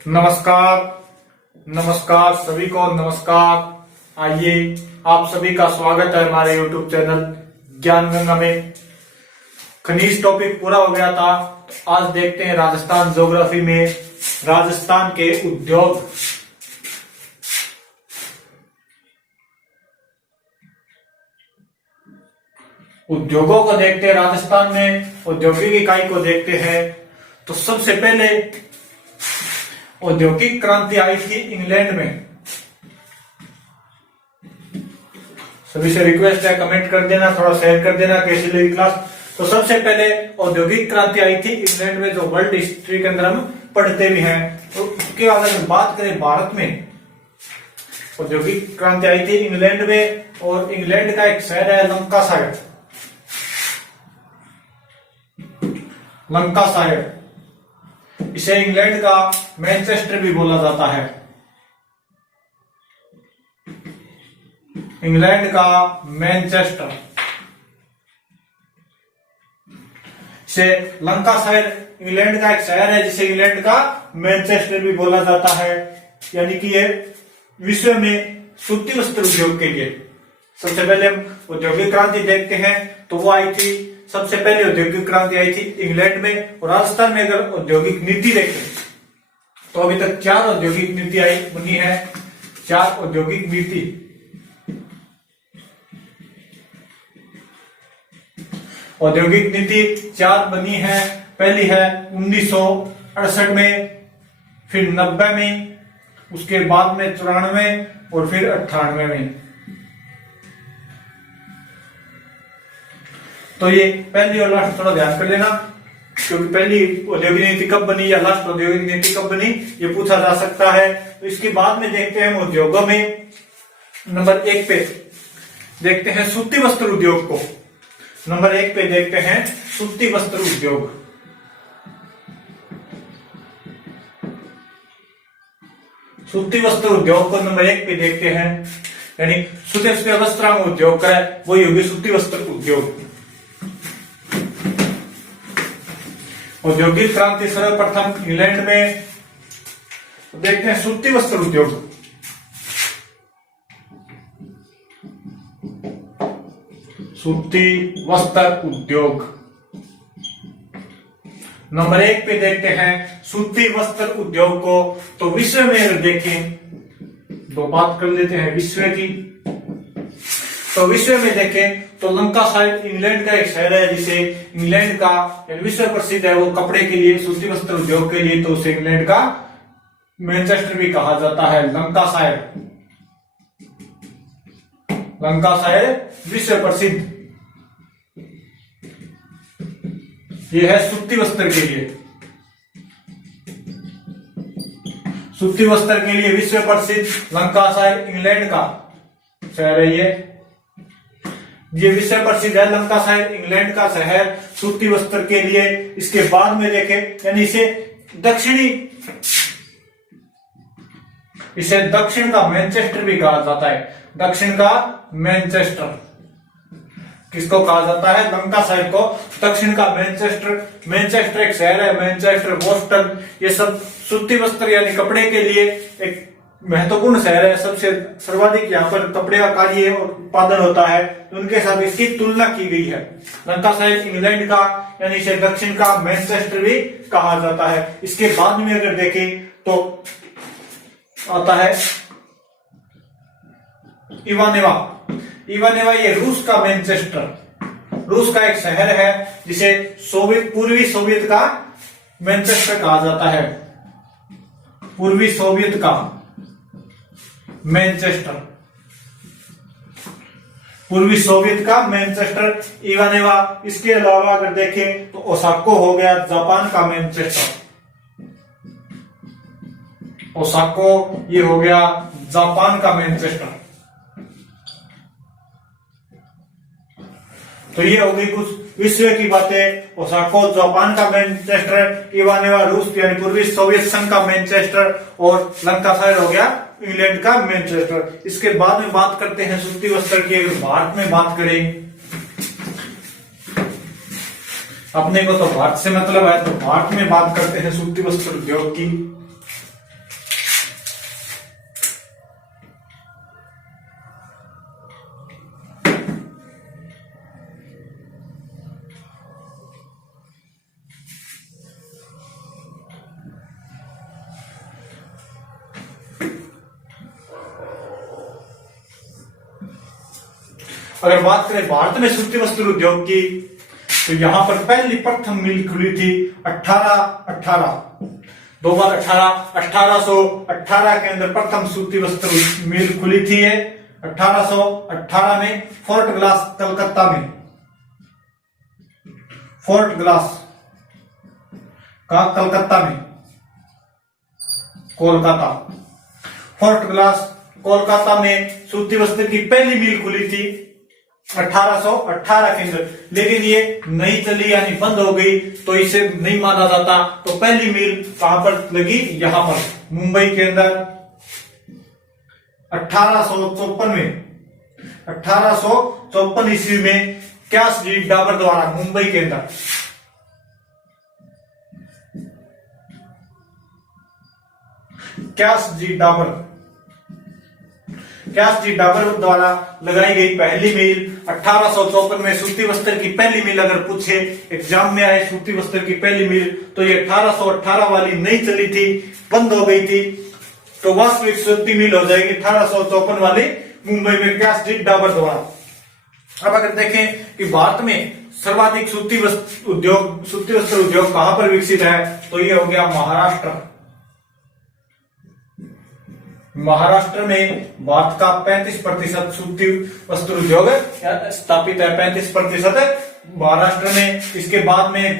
नमस्कार। नमस्कार सभी को नमस्कार। आइए आप सभी का स्वागत है हमारे YouTube चैनल ज्ञान गंगा में। खनिज टॉपिक पूरा हो गया था, तो आज देखते हैं राजस्थान ज्योग्राफी में राजस्थान के उद्योगों को देखते हैं। राजस्थान में औद्योगिक इकाई को देखते हैं। तो सबसे पहले औद्योगिक क्रांति आई थी इंग्लैंड में। सभी से रिक्वेस्ट है कमेंट कर देना, थोड़ा शेयर कर देना कैसी लगी क्लास। तो सबसे पहले औद्योगिक क्रांति आई थी इंग्लैंड में, जो वर्ल्ड हिस्ट्री के अंदर हम पढ़ते भी हैं। तो उसके बाद अगर बात करें भारत में, औद्योगिक क्रांति आई थी इंग्लैंड में, और इंग्लैंड का एक शहर है लंकाशायर। लंकाशायर, इसे इंग्लैंड का मैनचेस्टर भी बोला जाता है। इंग्लैंड का मैनचेस्टर, इसे लंकाशायर इंग्लैंड का एक शहर है जिसे इंग्लैंड का मैनचेस्टर भी बोला जाता है। यानी कि ये विश्व में सूती वस्त्र उद्योग के लिए सबसे पहले हम औद्योगिक क्रांति देखते हैं। तो वो आई थी, सबसे पहले औद्योगिक क्रांति आई थी इंग्लैंड में। और राजस्थान में अगर औद्योगिक नीति देखें तो अभी तक 4 औद्योगिक नीति बनी है। 4 औद्योगिक नीति। औद्योगिक नीति 4 बनी है। पहली है 1968 में, फिर 90 में, उसके बाद में 94 और फिर 98 में। तो ये पहली और लास्ट थोड़ा ध्यान कर लेना, क्योंकि पहली औद्योगिक नीति कब बनी या लास्ट औद्योगिक नीति कब बनी ये पूछा जा सकता है। तो इसके बाद में देखते हैं उद्योगों में। नंबर 1 पे देखते हैं सूती वस्त्र उद्योग को। नंबर 1 पे देखते हैं सूती वस्त्र उद्योग। सूती वस्त्र उद्योग को नंबर 1 पे देखते हैं। यानी सूती वस्त्र उद्योग का है वही होगी सूती वस्त्र उद्योग। औद्योगिक क्रांति सर्वप्रथम इंग्लैंड में। देखते हैं सूती वस्त्र उद्योग। सूती वस्त्र उद्योग नंबर 1 पे देखते हैं सूती वस्त्र उद्योग को। तो विश्व में अगर देखें तो बात कर लेते हैं विश्व की। तो विश्व में देखें तो लंकाशायर इंग्लैंड का एक शहर है जिसे इंग्लैंड का विश्व प्रसिद्ध है वो कपड़े के लिए, सूती वस्त्र उद्योग के लिए। तो उसे इंग्लैंड का मैनचेस्टर भी कहा जाता है। लंकाशायर, लंकाशायर विश्व प्रसिद्ध ये है सूती वस्त्र के लिए। सूती वस्त्र के लिए विश्व प्रसिद्ध लंकाशायर इंग्लैंड का शहर है। ये विश्व प्रसिद्ध है लंकाशायर इंग्लैंड का शहर सूती वस्त्र के लिए। इसके बाद में देखें, यानी इसे दक्षिण का मैनचेस्टर भी कहा जाता है। दक्षिण का मैनचेस्टर किसको कहा जाता है? लंकाशायर को दक्षिण का मैनचेस्टर। मैनचेस्टर एक शहर है, मैनचेस्टर, बोस्टन, ये सब सूती वस्त्र यानी कपड़े के लिए एक महत्वपूर्ण शहर है। सबसे सर्वाधिक यहाँ पर कपड़े का कार्य और उत्पादन होता है। उनके साथ इसकी तुलना की गई है। लंकाशायर इंग्लैंड का यानी इसे दक्षिण का मैनचेस्टर भी कहा जाता है। इसके बाद में अगर देखें तो आता है इवानेवा। इवानेवा ये रूस का मैनचेस्टर, रूस का एक शहर है जिसे पूर्वी सोवियत का मैनचेस्टर कहा जाता है। पूर्वी सोवियत का मैनचेस्टर, पूर्वी सोवियत का मैनचेस्टर इवानेवा। इसके अलावा अगर देखें तो ओसाको हो गया जापान का मैनचेस्टर। ओसाको ये हो गया जापान का मैनचेस्टर। तो ये होगी कुछ विश्व की बातें। ओसाको जापान का मैनचेस्टर, इवानेवा रूस यानी पूर्वी सोवियत संघ का मैनचेस्टर, और लंकाशायर हो गया इंग्लैंड का मैनचेस्टर। इसके बाद में बात करते हैं सूती वस्त्र की। अगर भारत में बात करें, अपने को तो भारत से मतलब है, तो भारत में बात करते हैं सूती वस्त्र उद्योग की। अगर बात करें भारत में सूती वस्त्र उद्योग की, तो यहां पर पहली प्रथम मिल खुली थी 1818 के अंदर प्रथम सूती वस्त्र मिल खुली थी। 1818 में फोर्ट ग्लास कलकत्ता में, फोर्ट ग्लास का कलकत्ता में, कोलकाता, फोर्ट ग्लास कोलकाता में सूती वस्त्र की पहली मिल खुली थी 1818 के अंदर, लेकिन ये नहीं चली यानी बंद हो गई, तो इसे नहीं माना जाता। तो पहली मिल कहां पर लगी? यहां पर मुंबई के अंदर 1854 ईस्वी में क्यासजी डाबर द्वारा मुंबई के अंदर क्यासजी डाबर द्वारा लगाई गई पहली मिल 1854 में। सूती वस्त्र की पहली मिल अगर पूछे एग्जाम में आए सूती वस्त्र की पहली मिल, तो ये 1818 वाली नहीं चली थी, बंद हो गई थी, तो वास्तविक सूती मिल हो जाएगी 1854 वाली मुंबई में क्यासजी डाबर द्वारा। अब अगर देखें कि भारत में सर्वाधिक सूती वस्त्र उद्योग कहां पर विकसित है, तो ये हो गया महाराष्ट्र। महाराष्ट्र में भारत का 35% सूती वस्त्र उद्योग स्थापित है, 35% महाराष्ट्र में। इसके बाद में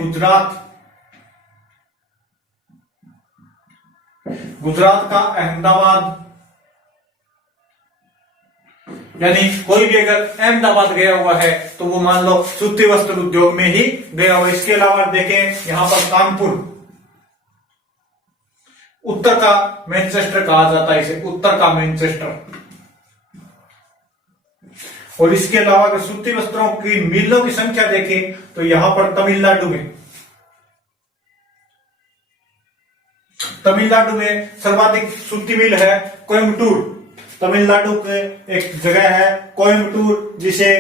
गुजरात का अहमदाबाद, यानी कोई भी अगर अहमदाबाद गया हुआ है तो वो मान लो सूती वस्त्र उद्योग में ही गया हुआ। इसके अलावा देखें यहां पर कानपुर, उत्तर का मैनचेस्टर कहा जाता है इसे, उत्तर का मैनचेस्टर। और इसके अलावा अगर सूती वस्त्रों की मिलों की संख्या देखें तो यहां पर तमिलनाडु में सर्वाधिक सूती मिल है कोयम्बटूर। तमिलनाडु के एक जगह है कोयम्बटूर, जिसे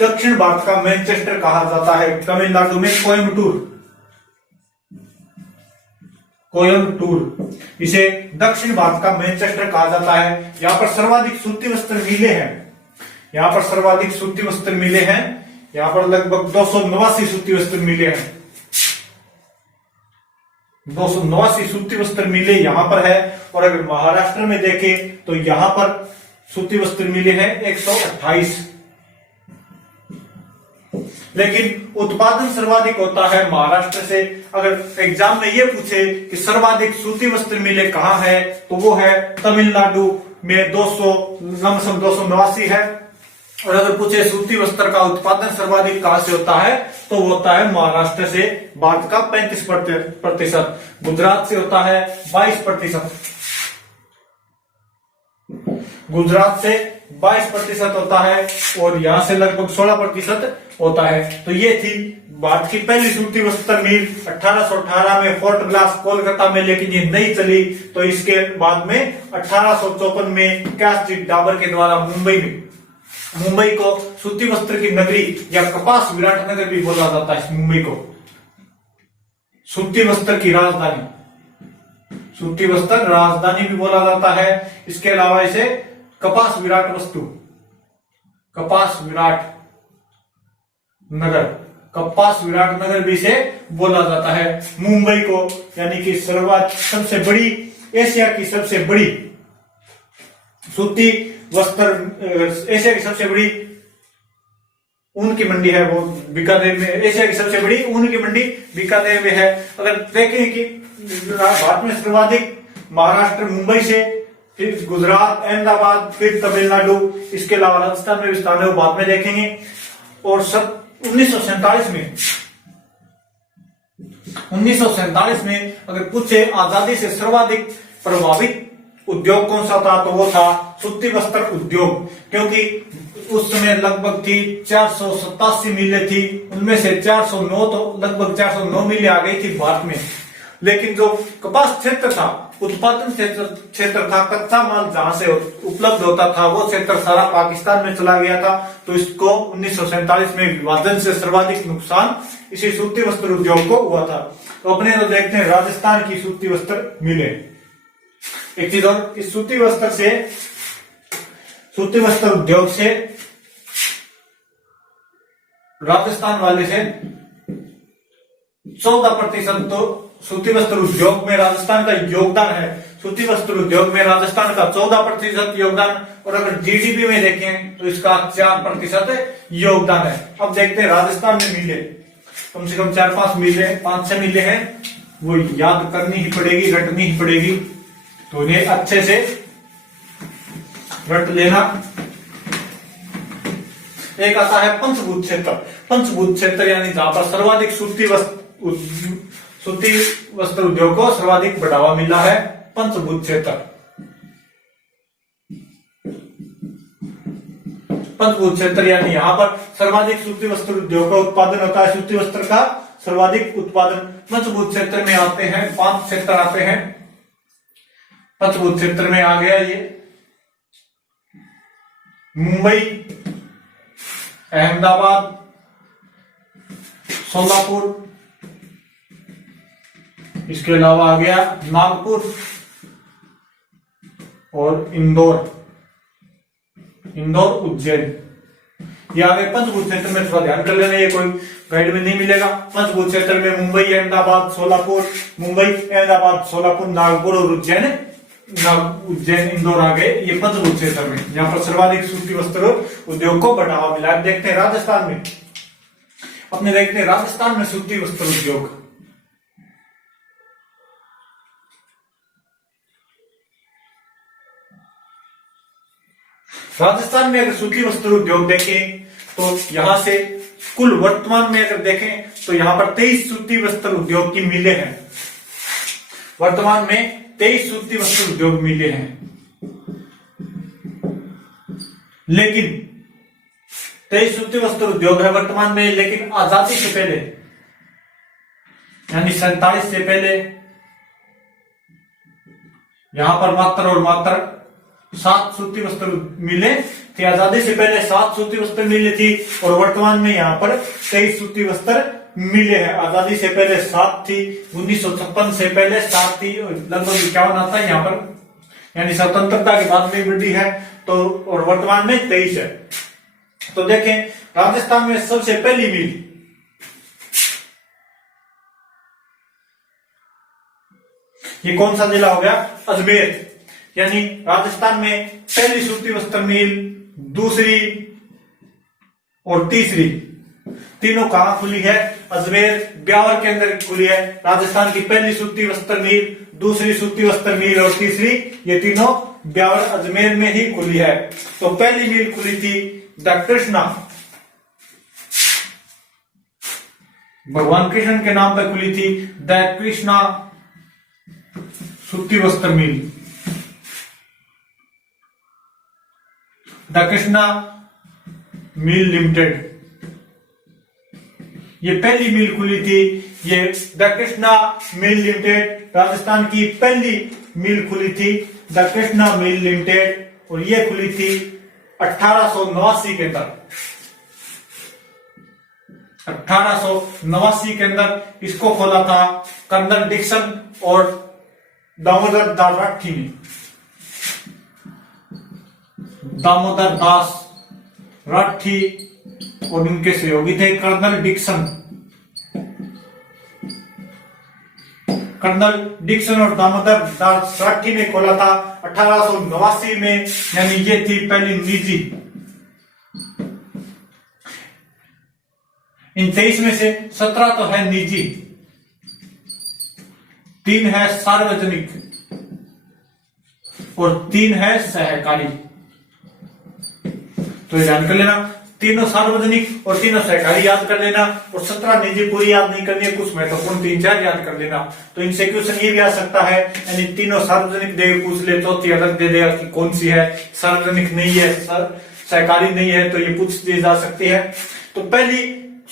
दक्षिण भारत का मैनचेस्टर कहा जाता है। तमिलनाडु में कोयम्बटूर, इसे दक्षिण भारत का मैनचेस्टर कहा जाता है। यहां पर सर्वाधिक सूती वस्त्र मिले हैं, यहां पर सर्वाधिक सूती वस्त्र मिले हैं, यहां पर लगभग 289 सूती वस्त्र मिले हैं, 289 सूती वस्त्र मिले यहां पर है। और अगर महाराष्ट्र में देखें तो यहां पर सूती वस्त्र मिले हैं 128। लेकिन उत्पादन सर्वाधिक होता है महाराष्ट्र से। अगर एग्जाम में ये पूछे कि सर्वाधिक सूती वस्त्र मिले कहां है, तो वो है तमिलनाडु में 289 है। और अगर पूछे सूती वस्त्र का उत्पादन सर्वाधिक कहां से होता है, तो वो होता है महाराष्ट्र से, भारत का 35%, गुजरात से होता है 22%, गुजरात से 22% होता है, और यहां से लगभग 16% होता है। तो ये थी भारत की पहली सूती वस्त्र मिल 1818 में फोर्ट ग्लास कोलकाता में, लेकिन ये नहीं चली। तो इसके बाद में 1854 में क्यासजी डाबर के द्वारा मुंबई को सूती वस्त्र की नगरी या कपास विराट नगर भी बोला जाता है। मुंबई को सूती वस्त्र की राजधानी, सूती वस्त्र राजधानी भी बोला जाता है। इसके अलावा इसे कपास विराट नगर भी से बोला जाता है। मुंबई को यानी कि सबसे बड़ी, एशिया की सबसे बड़ी सूती वस्त्र, एशिया की सबसे बड़ी ऊन की मंडी है वो बीकानेर में, एशिया की सबसे बड़ी ऊन की मंडी बीकानेर में है। अगर देखें कि भारत में सर्वाधिक महाराष्ट्र मुंबई से, फिर गुजरात अहमदाबाद, फिर तमिलनाडु, इसके अलावा राजस्थान में भी स्थान है, वो बाद में देखेंगे। और 1947 में अगर पूछे आजादी से सर्वाधिक प्रभावित उद्योग कौन सा था, तो वो था सूती वस्त्र उद्योग, क्योंकि उस समय लगभग थी 487 मिलें थी, उनमें से 409 तो लगभग 409 मिलें आ गई थी भारत में। लेकिन जो कपास क्षेत्र था, उत्पादन क्षेत्र था, कच्चा माल जहां से उपलब्ध होता था, वो क्षेत्र सारा पाकिस्तान में चला गया था। तो इसको 1947 में विभाजन से सर्वाधिक नुकसान इसी सूती वस्त्र उद्योग को हुआ था। तो अपने तो देखते हैं राजस्थान की सूती वस्त्र मिले। एक चीज और, इस सूती वस्त्र उद्योग से राजस्थान वाले से 14% तो सूती वस्त्र उद्योग में राजस्थान का योगदान है। सूती वस्त्र उद्योग में राजस्थान का 14% योगदान, और अगर जीडीपी में देखें तो इसका 4% योगदान है। अब देखते हैं राजस्थान में मिले कम से कम 5-6 मिले हैं, वो याद करनी ही पड़ेगी, रटनी ही पड़ेगी, तो इन्हें अच्छे से रट लेना। एक आता है पंचभूत क्षेत्र। पंचभूत क्षेत्र यानी जहां पर सर्वाधिक सूती वस्त्र उद्योग को सर्वाधिक बढ़ावा मिला है, पंचभूत क्षेत्र। पंचभूत क्षेत्र यानी यहां पर सर्वाधिक सूती वस्त्र उद्योग का उत्पादन होता है, सूती वस्त्र का सर्वाधिक उत्पादन। पंचभूत क्षेत्र में आते हैं 5 क्षेत्र आते हैं। पंचभूत क्षेत्र में आ गया ये मुंबई, अहमदाबाद, सोलापुर, इसके अलावा आ गया नागपुर और इंदौर, उज्जैन। ये आ गए पंचभूत क्षेत्र में। थोड़ा ध्यान कर लेना, ये कोई गाइड में नहीं मिलेगा। पंचभूत क्षेत्र में मुंबई, अहमदाबाद, सोलापुर, नागपुर और उज्जैन, इंदौर आ गए, ये पंचभूत क्षेत्र में, यहाँ पर सर्वाधिक सूती वस्त्र उद्योग को बढ़ावा मिला है। देखते हैं राजस्थान में, देखते हैं राजस्थान में सूती वस्त्र उद्योग। राजस्थान में अगर सूती वस्त्र उद्योग देखें तो यहां से कुल वर्तमान में अगर देखें तो यहां पर 23 सूती वस्त्र उद्योग की मिलें हैं। वर्तमान में 23 सूती वस्त्र उद्योग मिले हैं, लेकिन 23 सूती वस्त्र उद्योग है वर्तमान में, लेकिन आजादी से पहले यानी 47 से पहले यहां पर मात्र 7 सूती वस्त्र मिले थे। आजादी से पहले 7 सूती वस्त्र मिले थी, और वर्तमान में यहाँ पर 23 सूती वस्त्र मिले हैं। आजादी से पहले 7 थी, 1956 से पहले 7 थी, लगभग 51 आता है यहाँ पर, यानी स्वतंत्रता के बाद में बढ़ी है, तो और वर्तमान में 23 है। तो देखें राजस्थान में सबसे पहली मिल ये कौन सा जिला हो गया? अजमेर। यानी राजस्थान में पहली सूती वस्त्र मिल, दूसरी और तीसरी तीनों कहां खुली है? अजमेर, ब्यावर के अंदर खुली है। राजस्थान की पहली सूती वस्त्र मिल, दूसरी सूती वस्त्र मिल और तीसरी, ये तीनों ब्यावर अजमेर में ही खुली है। तो पहली मिल खुली थी द कृष्णा, भगवान कृष्ण के नाम पर खुली थी द कृष्णा सूती वस्त्र mill, the Krishna mill limited. ये पहली मिल खुली थी, ये the Krishna mill limited Rajasthan की पहली मिल खुली थी, द कृष्णा मिल लिमिटेड, और ये खुली थी 1889 के अंदर। 1889 के अंदर इसको खोला था कर्नल डिक्सन और दामोदर दास राठी ने। दामोदर दास राठी और उनके सहयोगी थे कर्नल डिक्सन। कर्नल डिक्सन और दामोदर दास राठी ने खोला था 1889 में, यानी ये थी पहली निजी। इन 23 में से 17 तो है निजी, 3 है सार्वजनिक और 3 है सहकारी। तो ये ध्यान कर लेना, तीनों सार्वजनिक और तीनों सहकारी याद कर लेना, और 17 निजी पूरी याद नहीं करनी है, कुछ महत्वपूर्ण 3-4 याद कर लेना। तो इनसे क्वेश्चन ये भी आ सकता है, यानी तीनों सार्वजनिक दे पूछ ले, चौथी अलग दे देगा कि कौन सी है, सार्वजनिक नहीं है, सहकारी नहीं है, तो ये पूछ दी जा सकती है। तो पहली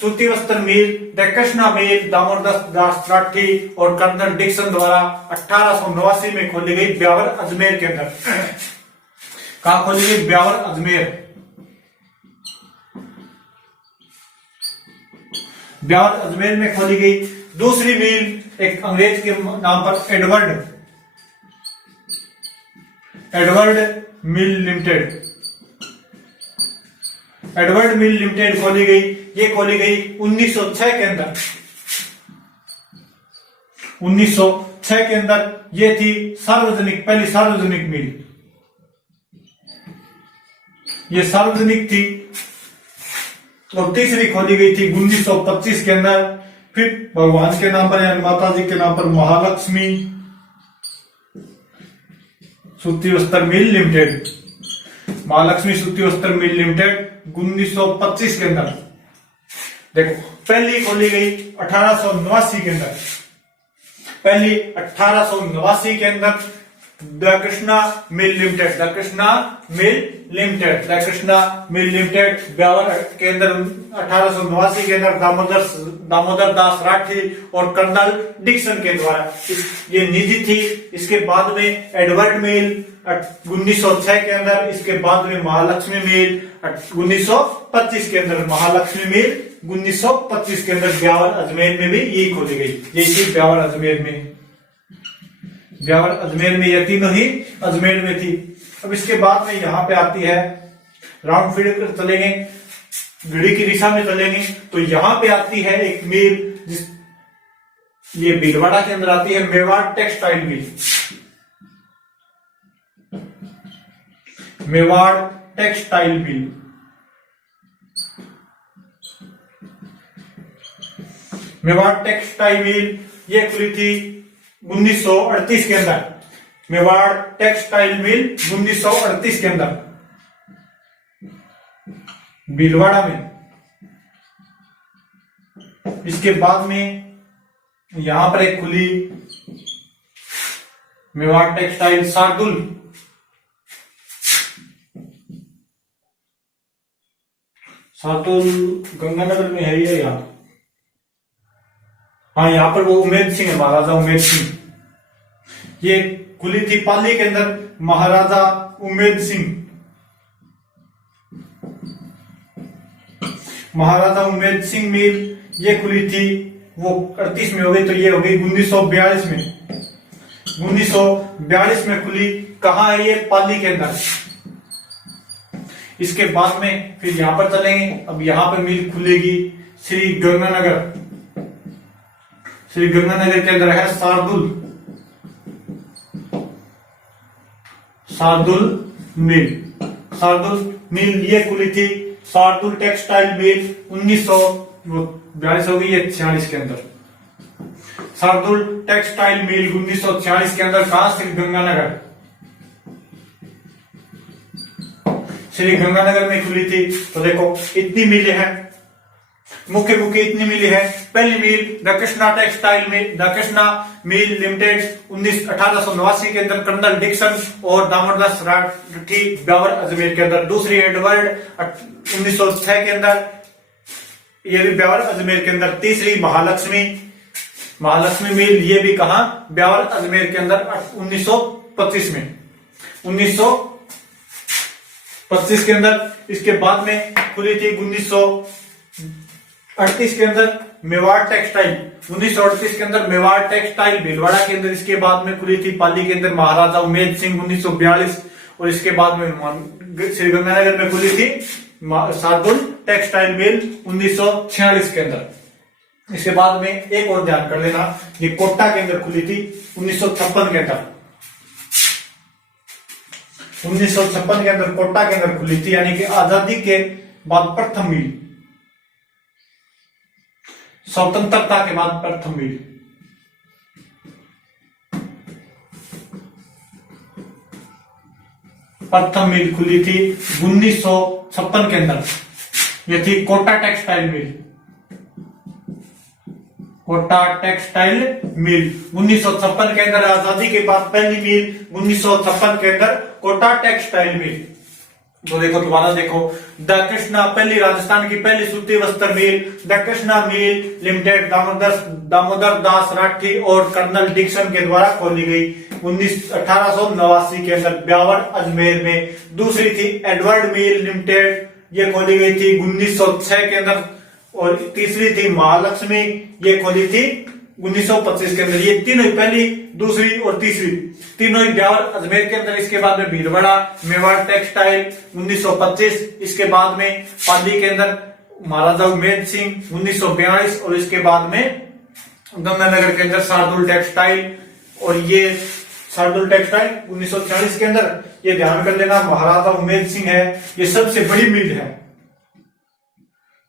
सूती वस्त्र मिल द कृष्णा मिल दामोदर दास राठी और कर्नल डिक्सन द्वारा 1889 में खोली गई ब्यावर अजमेर के अंदर। कहां खोली गई? ब्यावर अजमेर। ब्यावर अजमेर में खोली गई। दूसरी मिल एक अंग्रेज के नाम पर Edward mill limited, Edward mill limited खोली गई। ये खोली गई 1906 के अंदर। 1906 के अंदर ये थी सार्वजनिक, पहली सार्वजनिक मिल, ये सार्वजनिक थी। और तीसरी खोली गई थी 1925 के अंदर, फिर भगवान के नाम पर यानी माता जी के नाम पर महालक्ष्मी सूती वस्त्र मिल लिमिटेड, महालक्ष्मी सूती वस्त्र मिल लिमिटेड 1925 के अंदर। देखो पहली खोली गई 1889 के अंदर, पहली 1889 के अंदर the Krishna mill limited, the Krishna mill limited, the Krishna mill limited Beawar के अंदर 1889 के अंदर दामोदर दास राठी और कर्नल डिक्सन के द्वारा ये निधि थी। इसके बाद में एडवर्ड मिल 1906 के अंदर, इसके बाद में महालक्ष्मी मिल 1925 के अंदर, महालक्ष्मी मिल 1925 के अंदर ब्यावर अजमेर में भी यही खोली गई। यही थी ब्यावर अजमेर में, ब्यावर अजमेर में, ये तीनों ही अजमेर में थी। अब इसके बाद में यहां पे आती है, राउंड फिगर कर चलेंगे, घड़ी की दिशा में चलेंगे तो यहां पे आती है एक मिल, ये भीलवाड़ा के अंदर आती है Mewar textile mill, Mewar textile mill. Mewar textile mill ये खुली थी 1938 के अंदर, मेवाड़ टेक्सटाइल मिल 1938 के अंदर भीलवाड़ा में। इसके बाद में यहां पर एक खुली मेवाड़ टेक्सटाइल शार्दुल, शार्दुल गंगानगर में है ये यहाँ, हाँ यहां पर वो उमेद सिंह है, महाराजा उमेद सिंह। ये खुली थी पाली के अंदर, महाराजा उमेद सिंह, महाराजा उमेद सिंह मिल ये खुली थी, वो 38 में हो गई तो ये हो गई 1942 में, 1942 में खुली। कहाँ है ये? पाली के अंदर। इसके बाद में फिर यहां पर चलेंगे, अब यहां पर मिल खुलेगी श्री गंगानगर, श्री गंगानगर के अंदर है शार्दुल, शार्दुल मिल, शार्दुल मिल ये खुली थी, शार्दुल टेक्सटाइल मिल 1942 हो गई, ये 46 के अंदर, शार्दुल टेक्सटाइल मिल 1946 के अंदर। कहां? श्री गंगानगर, श्री गंगानगर में खुली थी। तो देखो इतनी मिलें हैं, मुख्य मुख्य इतनी मिली है। पहली mill the Krishna textile mill, the Krishna mill limited 1889 के अंदर, कर्नल डिक्सन और दामोदर राठी ब्यावर अजमेर के अंदर। दूसरी एडवर्ड 1906 के अंदर, ये भी ब्यावर अजमेर के अंदर। तीसरी महालक्ष्मी, महालक्ष्मी मिल ये भी कहा? ब्यावर अजमेर के अंदर 1925 में, 1925 के अंदर। इसके बाद में खुली थी 1938 के अंदर मेवाड़ टेक्सटाइल, 1938 के अंदर मेवाड़ टेक्सटाइल भीलवाड़ा के अंदर। इसके बाद में खुली थी पाली के अंदर महाराजा उमेद सिंह 1942, और इसके बाद में श्री गंगानगर में खुली थी शार्दुल टेक्सटाइल मिल 1946 के अंदर। इसके बाद में एक और ध्यान कर लेना, ये कोटा के अंदर खुली थी 1956 के अंदर, 1956 के अंदर कोटा के अंदर खुली थी, यानी कि आजादी के बाद प्रथम मिल, स्वतंत्रता के बाद प्रथम मिल। प्रथम मिल खुली थी 1956 के अंदर, ये थी Kota textile mill, Kota textile mill 1956 के अंदर। आजादी के बाद पहली मिल 1956 के अंदर कोटा टेक्सटाइल मिल। तो देखो दोबारा देखो, द कृष्णा पहली राजस्थान की पहली सूती वस्त्र mill, the Krishna mill limited Damodar Das Rathi और कर्नल डिक्सन के द्वारा खोली गई 1889 के अंदर ब्यावर अजमेर में। दूसरी थी एडवर्ड मिल लिमिटेड, ये खोली गई थी 1906 के अंदर। और तीसरी थी महालक्ष्मी, ये खोली थी 1925 के अंदर। ये तीनों ही, पहली, दूसरी और तीसरी, तीनों ही ब्यावर अजमेर के अंदर। इसके बाद में भीलवाड़ा मेवाड़ टेक्सटाइल 1925, इसके बाद में पाली के अंदर महाराजा उमेद सिंह 1942, और इसके बाद में गंगानगर के अंदर शार्दुल टेक्सटाइल, और ये शार्दुल टेक्सटाइल 1940 के अंदर। ये ध्यान कर लेना, महाराजा उमेद सिंह है, ये सबसे बड़ी मिल है,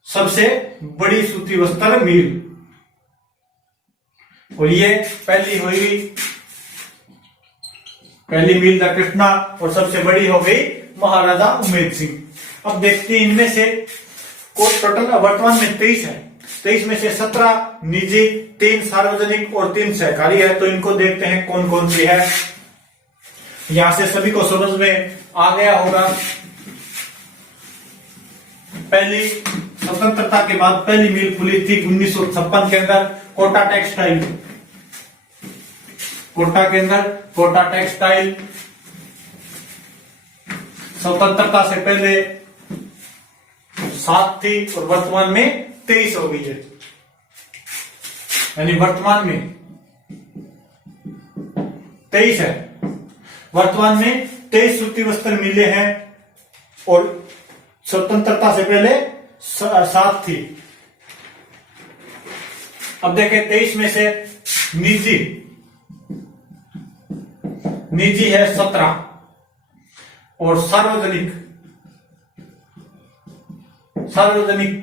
सबसे बड़ी सूती वस्त्र मिल। और ये पहली हुई, पहली मिल द कृष्णा, और सबसे बड़ी हो गई महाराजा उमेद सिंह। अब देखते हैं इनमें से टोटल वर्तमान में 23 है, 23 में से 17 निजी, 3 सार्वजनिक और 3 सहकारी है। तो इनको देखते हैं कौन कौन सी है। यहां से सभी को समझ में आ गया होगा। पहली स्वतंत्रता के बाद पहली मिल खुली थी 1956 के अंदर, कोटा टेक्सटाइल, कोटा के अंदर कोटा टेक्सटाइल। स्वतंत्रता से पहले 7 थी और वर्तमान में 23 हो गई है, यानी वर्तमान में 23 है। वर्तमान में 23 सूती वस्त्र मिले हैं और स्वतंत्रता से पहले 7 थी। अब देखें 23 में से निजी है 17, और सार्वजनिक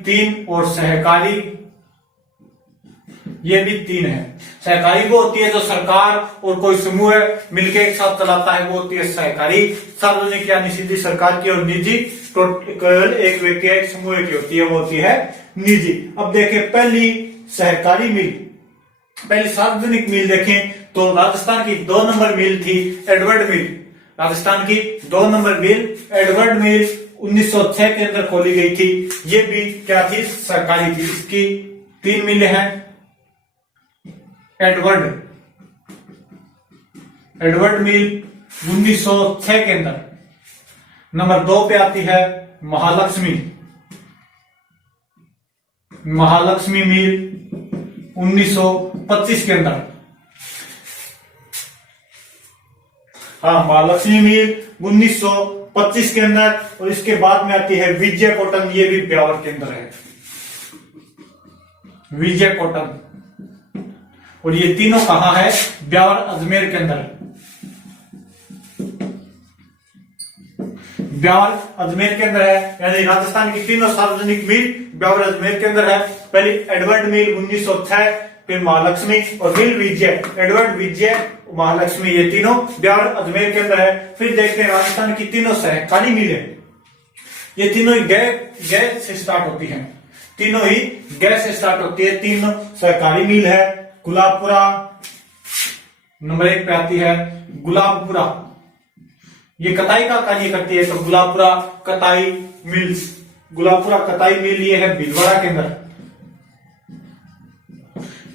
3 और सहकारी ये भी 3 है। सहकारी वो होती है जो सरकार और कोई समूह मिलके एक साथ चलाता है, वो होती है सहकारी। सार्वजनिक यानी सीधी सरकार की, और निजी केवल एक व्यक्ति एक समूह की होती है, वो होती है निजी। अब देखें पहली सहकारी मिल, पहली सार्वजनिक मिल देखें तो राजस्थान की 2 नंबर मिल थी एडवर्ड मिल। राजस्थान की 2 नंबर मिल एडवर्ड मिल 1906 के अंदर खोली गई थी। ये भी क्या थी, सरकारी थी। इसकी 3 मिलें हैं। एडवर्ड मिल 1906 के अंदर। नंबर 2 पे आती है महालक्ष्मी मिल 1925 के अंदर। हाँ, महालक्ष्मी मिल 1925 के अंदर। और इसके बाद में आती है विजय कॉटन, ये भी ब्यावर के अंदर है, विजय कॉटन। और ये तीनों कहां है, ब्यावर अजमेर के अंदर। ब्यावर अजमेर के अंदर है, यानी राजस्थान की तीनों सार्वजनिक मिल ब्यावर अजमेर के अंदर है। पहली एडवर्ड मिल 1906, फिर महालक्ष्मी और फिर विजय। एडवर्ड, विजय, महालक्ष्मी, ये तीनों ब्यावर अजमेर के अंदर है। फिर देखते हैं राजस्थान की तीनों सहकारी मिलें, ये तीनों ही गै से स्टार्ट होती हैं, तीनों ही गै से स्टार्ट होती है। 3 सहकारी मिल है। गुलाबपुरा नंबर 1 पे आती है, गुलाबपुरा, ये कताई का कार्य करती है। तो गुलाबपुरा कताई मिल्स, गुलाबपुरा कताई मिल ये है भीलवाड़ा के अंदर।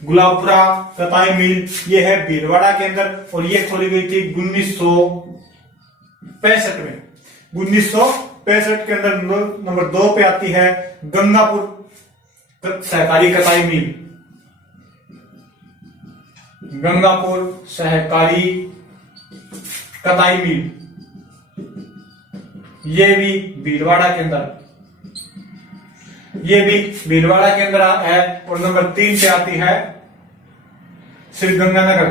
गुलाबपुरा कताई मिल ये है भीलवाड़ा के अंदर, और ये खोली गई थी 1965 में। 1965 के अंदर नंबर 2 पे आती है गंगापुर सहकारी कताई मिल, गंगापुर सहकारी कताई मिल, ये भी भीलवाड़ा के अंदर, ये भी भीलवाड़ा के अंदर है। और नंबर 3 पे आती है श्री गंगानगर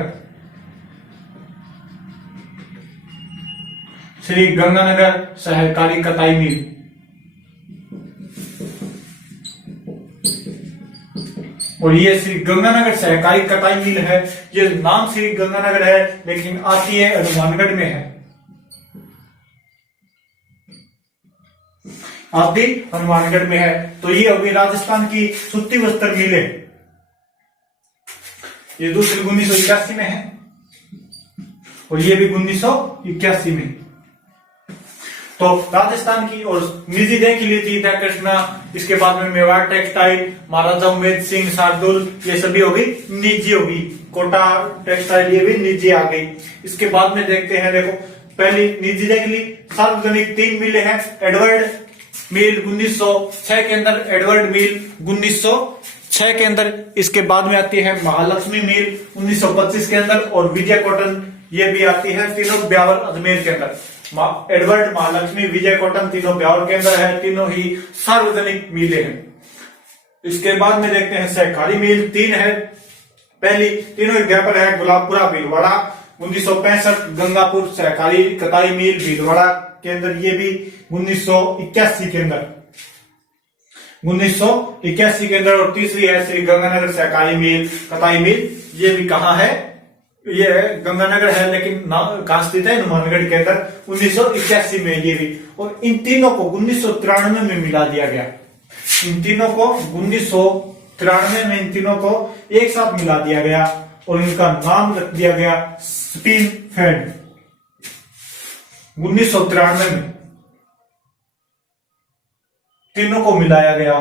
सहकारी कताई मिल। और ये श्री गंगानगर सहकारी कताई मिल है। ये नाम श्री गंगानगर है लेकिन आती है हनुमानगढ़ में है, आती हनुमानगढ़ में है। तो ये होगी राजस्थान की सूती वस्त्र मिलें। ये दूसरी 1981 में है और ये भी 1981 में। तो राजस्थान की और निजी देख ली थी कृष्णा, इसके बाद में मेवाड़ टेक्सटाइल, महाराजा उमेद सिंह, शार्दुल, ये सभी होगी निजी होगी। कोटा टेक्सटाइल ये भी निजी आ गई। इसके बाद में देखते हैं, देखो पहली निजी देख ली। सार्वजनिक 3 मिले हैं। एडवर्ड मिल 1906 के अंदर, एडवर्ड मिल 6 के अंदर। इसके बाद में आती है महालक्ष्मी मिल 1925 के अंदर, और विजय कॉटन ये भी आती है, तीनों ब्यावर अजमेर के अंदर। एडवर्ड, महालक्ष्मी, विजय कॉटन तीनों ब्यावर के अंदर है, तीनों ही सार्वजनिक मिलें हैं। इसके बाद में देखते हैं सहकारी मिल 3 है। पहली तीनों जगह पर है गुलाबपुरा भीलवाड़ा 1965, गंगापुर सहकारी कताई मिल भीलवाड़ा के अंदर, ये भी 1981 के अंदर, 1981 के अंदर। और तीसरी है श्री गंगानगर सहकारी मिल कताई मिल, ये भी कहाँ है, ये गंगानगर है लेकिन कहां स्थित है, हनुमानगढ़ के अंदर, 1981 में ये भी। और इन तीनों को 1993 में मिला दिया गया। इन तीनों को 1993 में इन तीनों को एक साथ मिला दिया गया और इनका नाम रख दिया गया स्पिन फेड। 1993 में तीनों को मिलाया गया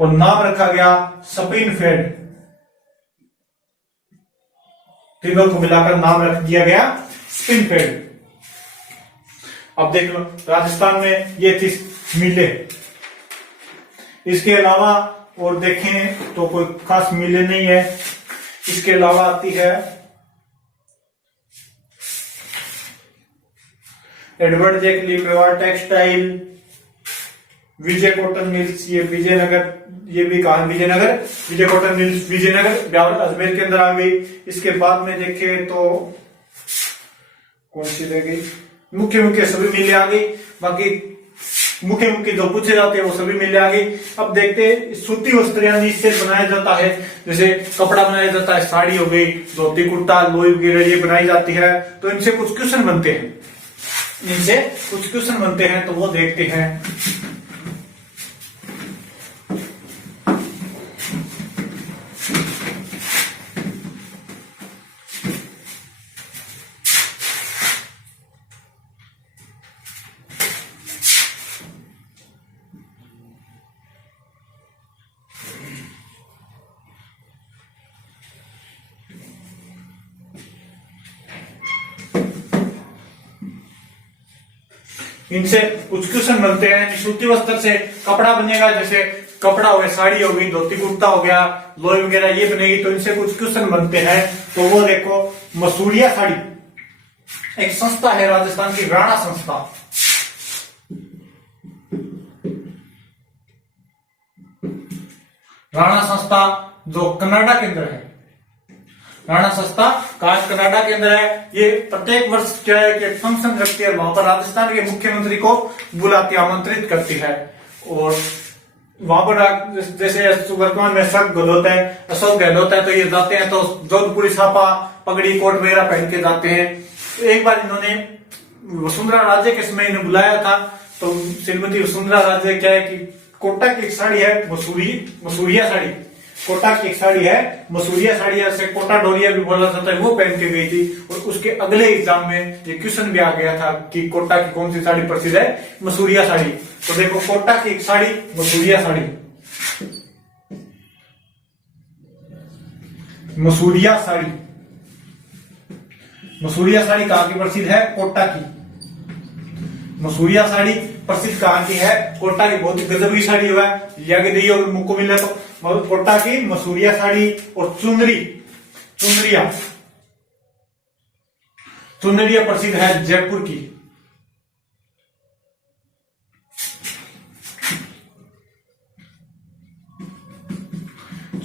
और नाम रखा गया स्पिन फेड। तीनों को मिलाकर नाम रख दिया गया स्पिन फेड। अब देख लो राजस्थान में ये थी मिलें। इसके अलावा और देखें तो कोई खास मिलें नहीं है। इसके अलावा आती है एडवर्ड जैकली मेवाड़ टेक्सटाइल, विजय कॉटन मिल्स, ये विजयनगर, ये भी कहा विजयनगर, विजय कॉटन मिल्स विजयनगर ब्यावर अजमेर के अंदर आ गई। इसके बाद में देखे तो कौन सी रह गई, मुख्य सभी मिले आ गई। बाकी मुख्य जो पूछे जाते हैं वो सभी मिले आ गई। अब देखते हैं सूती वस्त्र यानी इससे बनाया जाता है, जैसे कपड़ा बनाया जाता है, साड़ी हो गई, धोती कुर्ता, लोई वगैरह ये बनाई जाती है। तो इनसे कुछ क्वेश्चन बनते हैं, इनसे कुछ क्वेश्चन बनते हैं, तो वो देखते हैं। इनसे कुछ क्वेश्चन बनते हैं। सूती वस्त्र से कपड़ा बनेगा, जैसे कपड़ा हो गया, साड़ी हो गई, धोती कुर्ता हो गया, लोई वगैरह ये बनेगी। तो इनसे कुछ क्वेश्चन बनते हैं। तो वो देखो मसूरिया साड़ी एक संस्था है राजस्थान की, राणा संस्था। राणा संस्था जो कनाडा के अंदर है, राणा संस्था कनाडा के अंदर है। ये प्रत्येक वर्ष क्या है कि फंक्शन रखती है, वहां पर राजस्थान के मुख्यमंत्री को बुलाती, आमंत्रित करती है। और वहां पर जैसे वर्तमान में अशोक गहलोत है, तो ये जाते हैं तो जोधपुरी छापा, पगड़ी, कोट वगैरह पहन के जाते हैं। एक बार इन्होंने वसुंधरा राजे के समय इन्हें बुलाया था। तो श्रीमती वसुंधरा राजे क्या है कि कोटा की एक साड़ी है मसूरिया साड़ी, कोटा की एक साड़ी है मसूरिया साड़ी, ऐसे कोटा डोरिया भी बोला जाता है, वो पहन के गई थी। और उसके अगले एग्जाम में ये क्वेश्चन भी आ गया था कि कोटा की कौन सी साड़ी प्रसिद्ध है, मसूरिया साड़ी। तो देखो कोटा की एक साड़ी मसूरिया साड़ी, मसूरिया साड़ी, मसूरिया साड़ी कहां की प्रसिद्ध है, कोटा की। मसूरिया साड़ी प्रसिद्ध कहां की है, कोटा की। बहुत ही गजब की साड़ी हुआ है, और मुझको मिले तो कोटा की मसूरिया साड़ी। और चुनरिया प्रसिद्ध है जयपुर की।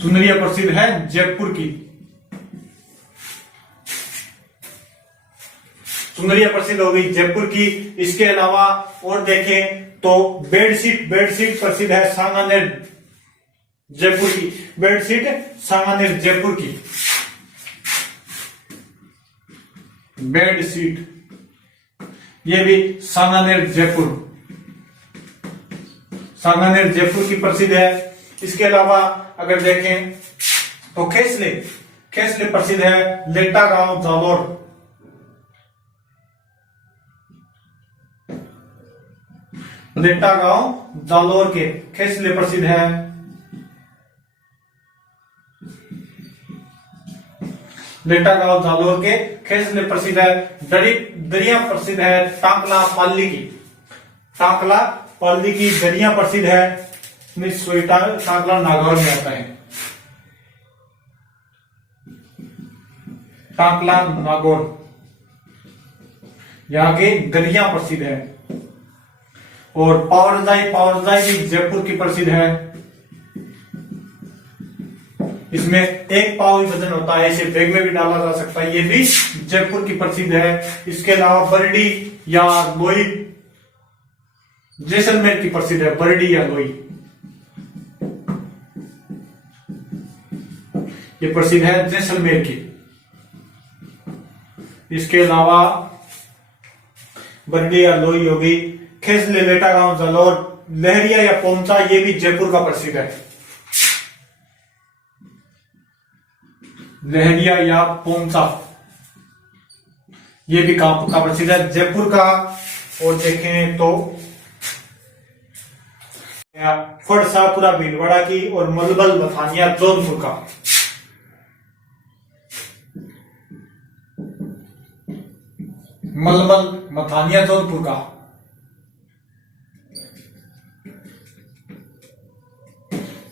चुनरिया प्रसिद्ध है जयपुर की। चुनरिया प्रसिद्ध हो गई जयपुर की। इसके अलावा और देखें तो बेडशीट प्रसिद्ध है सांगानेर जयपुर की। बेडशीट सांगानेर जयपुर की। बेडशीट ये भी सांगानेर जयपुर की प्रसिद्ध है। इसके अलावा अगर देखें तो खेसले प्रसिद्ध है लेटा गांव जालोर। लेटा गांव जालोर के खेसले प्रसिद्ध है। लेटा गांव जालोर के खेसले प्रसिद्ध है। दरिया प्रसिद्ध है टांकला पाली की दरिया प्रसिद्ध है, टाकला नागौर में आता है। टाकला नागौर, यहाँ के दरिया प्रसिद्ध है। और पावरजाई भी जयपुर की प्रसिद्ध है। इसमें एक पाव ही वजन होता है, इसे बैग में भी डाला जा सकता है, ये भी जयपुर की प्रसिद्ध है। इसके अलावा बरडी या लोई जैसलमेर की प्रसिद्ध है, बरडी या लोई ये प्रसिद्ध है जैसलमेर की। इसके अलावा बरडी या लोई होगी। खेसले, लेटा गांव, जालौर, लहरिया या पोमचा ये भी जयपुर का प्रसिद्ध है। लहरिया या पोमचा ये भी का प्रसिद्ध है जयपुर का। और देखें तो फड़ शाहपुरा भीलवाड़ा की और मलबल मथानिया जोधपुर का। मलबल मथानिया जोधपुर का।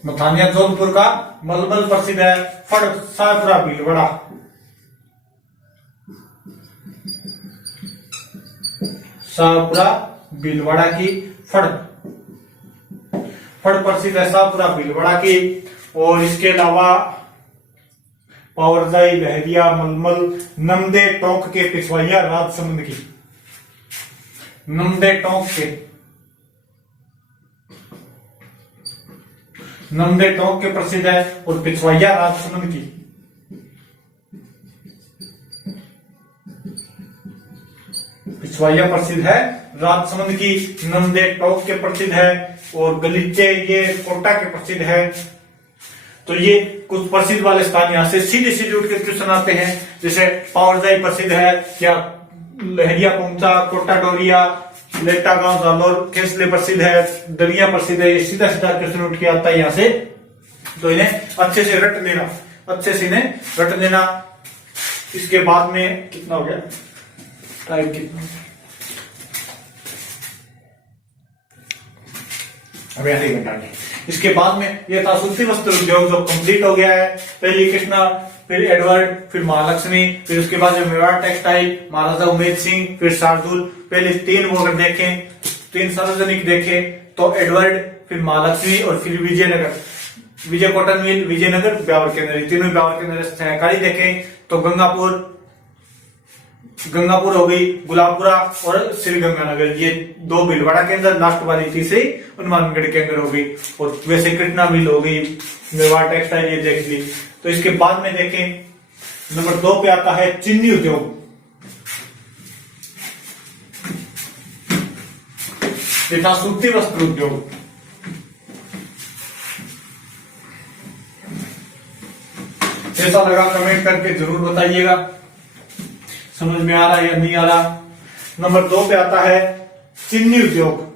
मथानिया जोधपुर का मलबल प्रसिद्ध है। फड़ शाहपुरा भीलवाड़ा, शाहपुरा भीलवाड़ा की फड़ प्रसिद्ध है शाहपुरा भीलवाड़ा की। और इसके अलावा पावरजाई, लहरिया, मलमल, नमदे टोंक के पिछवाइया राजसमंद की। नमदे टोंक के प्रसिद्ध है। और पिछवाइया राजसमंद की। पिछवाइया प्रसिद्ध है राजसमंद की। नमदे टोंक के प्रसिद्ध है। और गलीचे ये कोटा के प्रसिद्ध है। तो ये कुछ प्रसिद्ध वाले स्थान यहाँ से सीधे सीधे उठ के क्वेश्चन आते हैं। जैसे पावरजाई प्रसिद्ध है या लहरिया, पोमचा, कोटा डोरिया, लेटा गांव, जालौर, खेसले प्रसिद्ध है, दरिया प्रसिद्ध है। ये सीधा सीधा क्वेश्चन उठ के आता है यहाँ से। तो इन्हें अच्छे से रट लेना, अच्छे से इन्हें रट लेना। इसके बाद में कितना हो गया टाइम, कितना अभी आधे घंटा नहीं। इसके बाद में ये था सूती वस्त्र उद्योग जो कंप्लीट हो गया है। पहली कृष्णा, फिर एडवर्ड, फिर महालक्ष्मी, फिर उसके बाद मेवाड़ टेक्सटाइल, महाराजा उमेद सिंह, फिर शार्दुल। पहले तीन वो अगर देखें, तीन सार्वजनिक देखें तो एडवर्ड, फिर महालक्ष्मी और फिर विजयनगर, विजय कॉटन मिल, विजयनगर, ब्यावर केंद्र, तीनों ब्यावर केंद्र सहकारी देखें तो गंगापुर हो गई, गुलाबपुरा और श्री गंगानगर, ये दो भीलवाड़ा केंद्र। लास्ट वाली तीसरी हनुमानगढ़ केंद्र हो गई। और वैसे कृष्णा मिल हो गई, मेवाड़ टेक्सटाइल ये देख ली। तो इसके बाद में देखें नंबर 2 पे आता है चीनी उद्योग। ये था सूती वस्त्र उद्योग। कैसा लगा कमेंट करके जरूर बताइएगा, समझ में आ रहा है या नहीं आ रहा। नंबर 2 पे आता है चीनी उद्योग।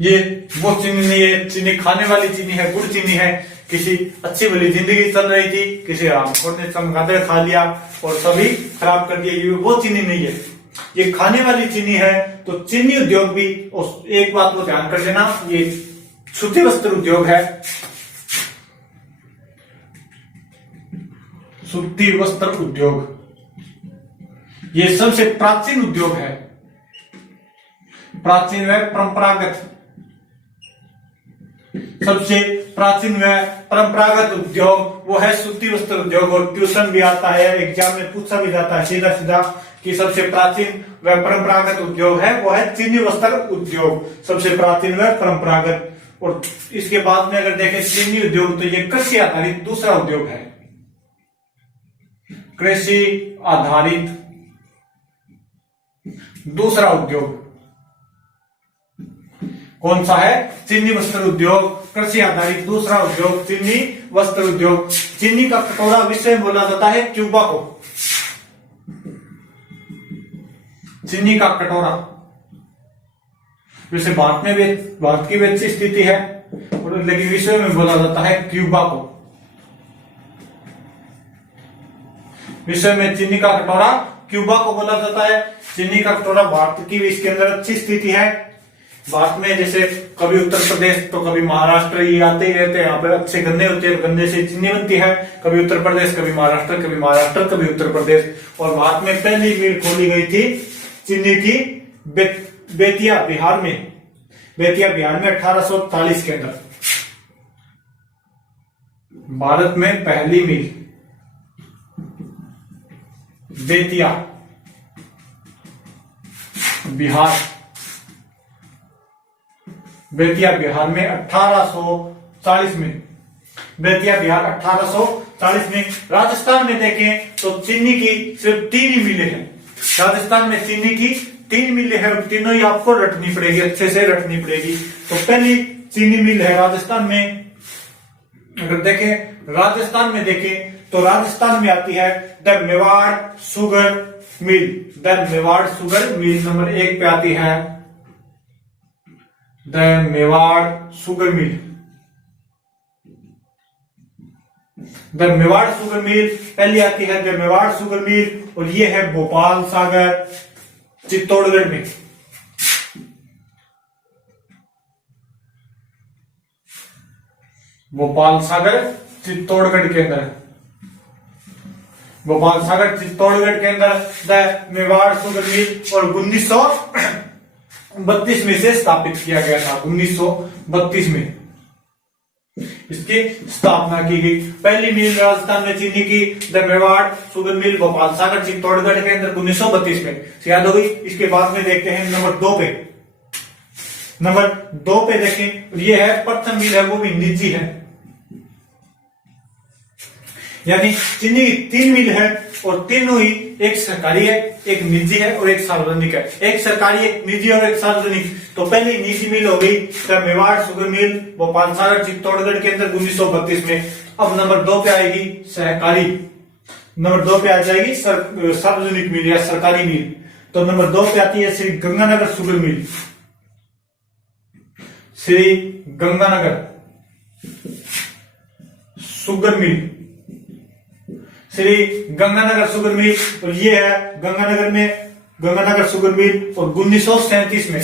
ये वो चीनी नहीं है, चीनी खाने वाली चीनी है, गुड़ चीनी है। किसी अच्छी भली जिंदगी चल रही थी, किसी रामखोर ने चमगादड़ खा लिया और सभी खराब कर दिया, ये वो चीनी नहीं है, ये खाने वाली चीनी है। तो चीनी उद्योग भी, एक बात को ध्यान कर देना, ये सूती वस्त्र उद्योग है। सूती वस्त्र उद्योग ये सबसे प्राचीन उद्योग है। प्राचीन व परंपरागत, सबसे प्राचीन व परंपरागत उद्योग वो है सूती वस्त्र उद्योग। और ट्यूशन भी आता है, एग्जाम में पूछा भी जाता है सीधा सीधा कि सबसे प्राचीन व परंपरागत उद्योग है वो है चीनी वस्त्र उद्योग, सबसे प्राचीन व परंपरागत। और इसके बाद में अगर देखें चीनी उद्योग तो ये कृषि आधारित दूसरा उद्योग है। कृषि आधारित दूसरा उद्योग कौन सा है? चीनी वस्त्र उद्योग। कृषि आधारित दूसरा उद्योग चीनी वस्त्र उद्योग। चीनी का कटोरा विश्व में बोला जाता है क्यूबा को। चीनी का कटोरा वैसे भारत की भी अच्छी स्थिति है, लेकिन विश्व में बोला जाता है क्यूबा को। विश्व में चीनी का कटोरा क्यूबा को बोला जाता है। चीनी का कटोरा भारत की भी इसके अंदर अच्छी स्थिति है। भारत में जैसे कभी उत्तर प्रदेश तो कभी महाराष्ट्र, ये आते ही रहते हैं। यहाँ पर अच्छे गन्ने होते हैं, गन्ने से चीनी बनती है। कभी उत्तर प्रदेश, कभी महाराष्ट्र, कभी महाराष्ट्र, कभी उत्तर प्रदेश। और भारत में पहली मिल खोली गई थी चीनी की बेतिया बिहार में। बेतिया बिहार में 1840 के अंदर भारत में पहली मिल बेतिया बिहार, बेतिया बिहार में 1840 में, बेतिया बिहार 1840 में। राजस्थान में देखें तो चीनी की सिर्फ 3 ही मिलें हैं। राजस्थान में चीनी की 3 मिलें हैं और तीनों ही आपको रटनी पड़ेगी, अच्छे से रटनी पड़ेगी। तो पहली चीनी मिल है राजस्थान में। अगर देखें राजस्थान में देखें तो राजस्थान में आती है the Mewar sugar mill. The Mewar sugar mill number 1 पे आती है the Mewar sugar mill. The Mewar sugar मिल पहली आती है द मेवाड़ शुगर मिल, और ये है भोपाल सागर चित्तौड़गढ़ में। भोपाल सागर चित्तौड़गढ़ के अंदर, भोपाल सागर चित्तौड़गढ़ के अंदर द मेवाड़ शुगर मिल, और 1932 में से स्थापित किया गया था। 1932 में इसकी स्थापना की गई। पहली मिल राजस्थान में चीनी की the Mewar sugar mill Bhopal Sagar Chittorgarh के अंदर 1932 में याद हो गई। इसके बाद में देखते हैं नंबर 2 पे। नंबर 2 पे देखें, ये है प्रथम मिल है, वो भी निजी है। यानी चीनी की 3 मिल है और तीनों ही, एक सरकारी है, एक निजी है और एक सार्वजनिक है। एक सरकारी, एक निजी और एक सार्वजनिक। तो पहली निजी मिल हो गई the Mewar sugar mill Bhopal Sagar Chittorgarh के अंदर 1932 में। अब नंबर 2 पे आएगी सहकारी। नंबर 2 पे आ जाएगी सार्वजनिक मिल या सरकारी मिल। तो नंबर 2 पे आती है Shri Ganganagar sugar mill. Shri Ganganagar sugar mill, Shri Ganganagar sugar mill, और ये है गंगानगर में गंगानगर शुगर मिल। और 1937 में,